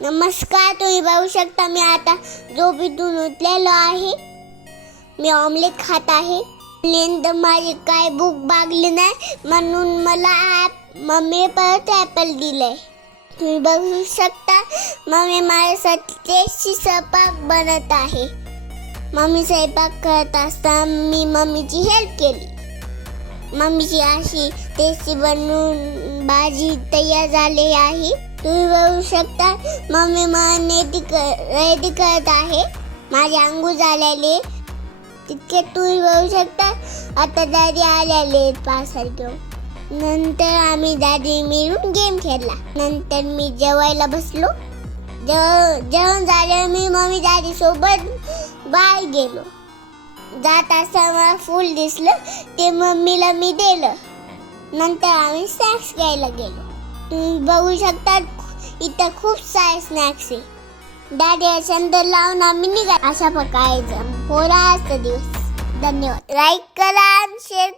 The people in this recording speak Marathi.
नमस्कार, तुम्ही बघू शकता मी आता झोपेतून उठलेलो आहे. मी ऑमलेट खात आहे. नंतर माझी काय भूक भागली नाही म्हणून मला मम्मी परत ॲपल दिलंय. तुम्ही बघू शकता मम्मी माझ्यासाठी टेस्टी स्वयंपाक बनत आहे. मम्मी स्वयंपाक करत असताना मी मम्मीची हेल्प केली. मम्मीची अशी टेस्टी बनवून भाजी तयार झाली आहे. तुम्ही बघू शकता मम्मी मला रेडी करत आहे. माझे अंघोळ झालेले तितके तुम्ही बघू शकता. आता दादी आलेले पार्सल घेऊन. नंतर आम्ही दादी मिळून गेम खेळला. नंतर मी जेवायला बसलो. जेवण झाल्यावर मी मम्मी दादी सोबत बाहेर गेलो. जात असताना मला फूल दिसलं, ते मम्मीला मी दिलं. नंतर आम्ही स्नॅक्स घ्यायला गेलो. तुम्ही बघू शकता इथं खूप सारे स्नॅक्स आहे. दादी संदर लावून आम्ही निघा. अशा प्रकारे पोळा असतो दिवस. धन्यवाद. लाईक करा, शेअर